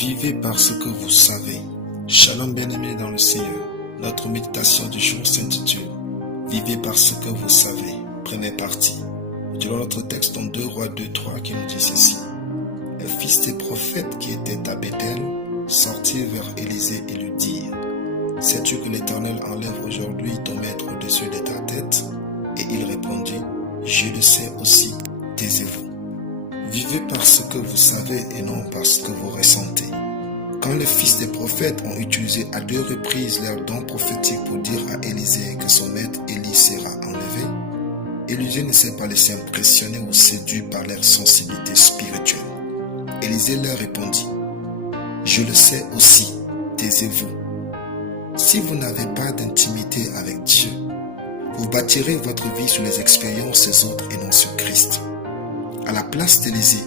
Vivez par ce que vous savez. Shalom bien-aimés dans le Seigneur. Notre méditation du jour s'intitule Vivez par ce que vous savez. Première partie. Durant notre texte en 2 Rois 2:3 qui nous dit ceci. Les fils des prophètes qui étaient à Bethel sortirent vers Élisée et lui dirent: Sais-tu que l'Éternel enlève aujourd'hui ton maître au-dessus de ta tête? Et il répondit: Je le sais aussi, taisez-vous. Vivez par ce que vous savez et non par ce que vous ressentez. Quand les fils des prophètes ont utilisé à 2 reprises leur don prophétique pour dire à Élisée que son maître Élie sera enlevé, Élisée ne s'est pas laissé impressionner ou séduit par leur sensibilité spirituelle. Élisée leur répondit: Je le sais aussi, taisez-vous. Si vous n'avez pas d'intimité avec Dieu, vous bâtirez votre vie sur les expériences des autres et non sur Christ. À la place d'Élisée,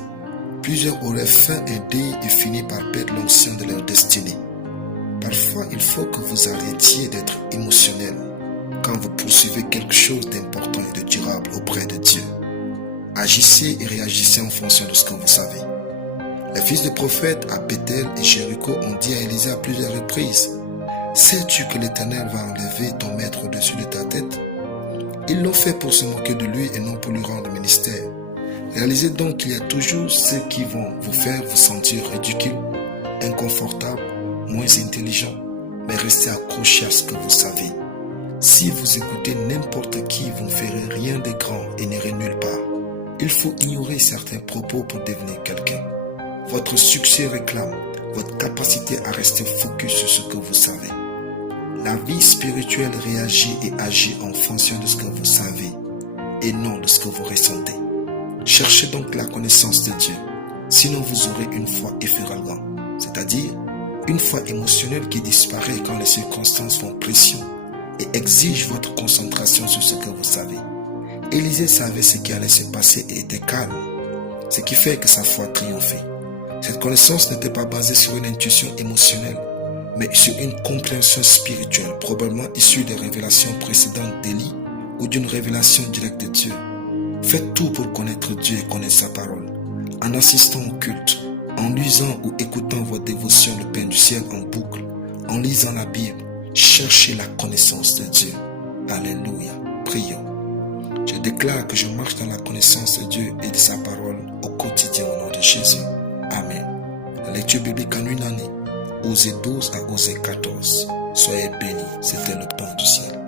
plusieurs auraient faim un deuil et fini par perdre l'onction de leur destinée. Parfois, il faut que vous arrêtiez d'être émotionnel quand vous poursuivez quelque chose d'important et de durable auprès de Dieu. Agissez et réagissez en fonction de ce que vous savez. Les fils des prophètes à Bethel et Jéricho ont dit à Élisée à plusieurs reprises: Sais-tu que l'Éternel va enlever ton maître au-dessus de ta tête? Ils l'ont fait pour se moquer de lui et non pour lui rendre ministère. Réalisez donc qu'il y a toujours ceux qui vont vous faire vous sentir ridicule, inconfortable, moins intelligent, mais restez accrochés à ce que vous savez. Si vous écoutez n'importe qui, vous ne ferez rien de grand et n'irez nulle part. Il faut ignorer certains propos pour devenir quelqu'un. Votre succès réclame votre capacité à rester focus sur ce que vous savez. La vie spirituelle réagit et agit en fonction de ce que vous savez et non de ce que vous ressentez. Cherchez donc la connaissance de Dieu, sinon vous aurez une foi éphémère, c'est-à-dire une foi émotionnelle qui disparaît quand les circonstances font pression et exigent votre concentration sur ce que vous savez. Élisée savait ce qui allait se passer et était calme, ce qui fait que sa foi triomphait. Cette connaissance n'était pas basée sur une intuition émotionnelle, mais sur une compréhension spirituelle, probablement issue des révélations précédentes d'Élie ou d'une révélation directe de Dieu. Faites tout pour connaître Dieu et connaître sa parole. En assistant au culte, en lisant ou écoutant vos dévotions le Père du ciel en boucle, en lisant la Bible, cherchez la connaissance de Dieu. Alléluia. Prions. Je déclare que je marche dans la connaissance de Dieu et de sa parole au quotidien au nom de Jésus. Amen. La lecture biblique en une année, Osée 12 à Osée 14. Soyez bénis, c'était le pain du ciel.